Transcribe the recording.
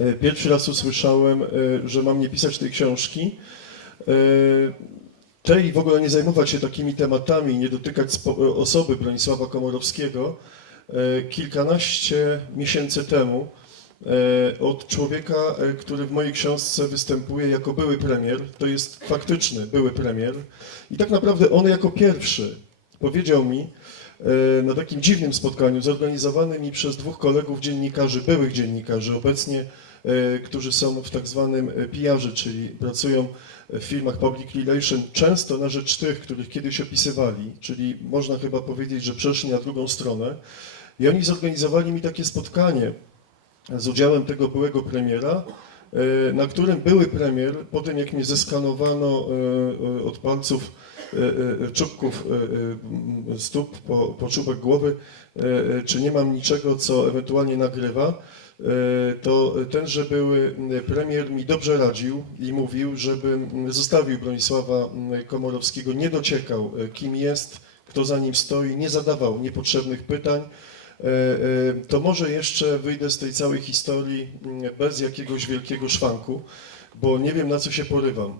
E, Pierwszy raz usłyszałem, e, że mam nie pisać tej książki. E, Tej w ogóle nie zajmować się takimi tematami, nie dotykać osoby Bronisława Komorowskiego. Kilkanaście miesięcy temu od człowieka, który w mojej książce występuje jako były premier, to jest faktyczny były premier i tak naprawdę on jako pierwszy powiedział mi na takim dziwnym spotkaniu zorganizowanym przez dwóch kolegów dziennikarzy, byłych dziennikarzy obecnie, e, którzy są w tak zwanym PR-ze, czyli pracują w firmach public relation, często na rzecz tych, których kiedyś opisywali, czyli można chyba powiedzieć, że przeszli na drugą stronę. I oni zorganizowali mi takie spotkanie z udziałem tego byłego premiera, e, na którym były premier, po tym jak mnie zeskanowano e, e, od palców e, e, czubków e, e, stóp po, po czubek głowy, e, e, czy nie mam niczego, co ewentualnie nagrywa, e, to tenże były premier mi dobrze radził i mówił, żebym zostawił Bronisława Komorowskiego, nie dociekał, e, kim jest, kto za nim stoi, nie zadawał niepotrzebnych pytań, E, e, to może jeszcze wyjdę z tej całej historii mm, bez jakiegoś wielkiego szwanku, bo nie wiem na co się porywam.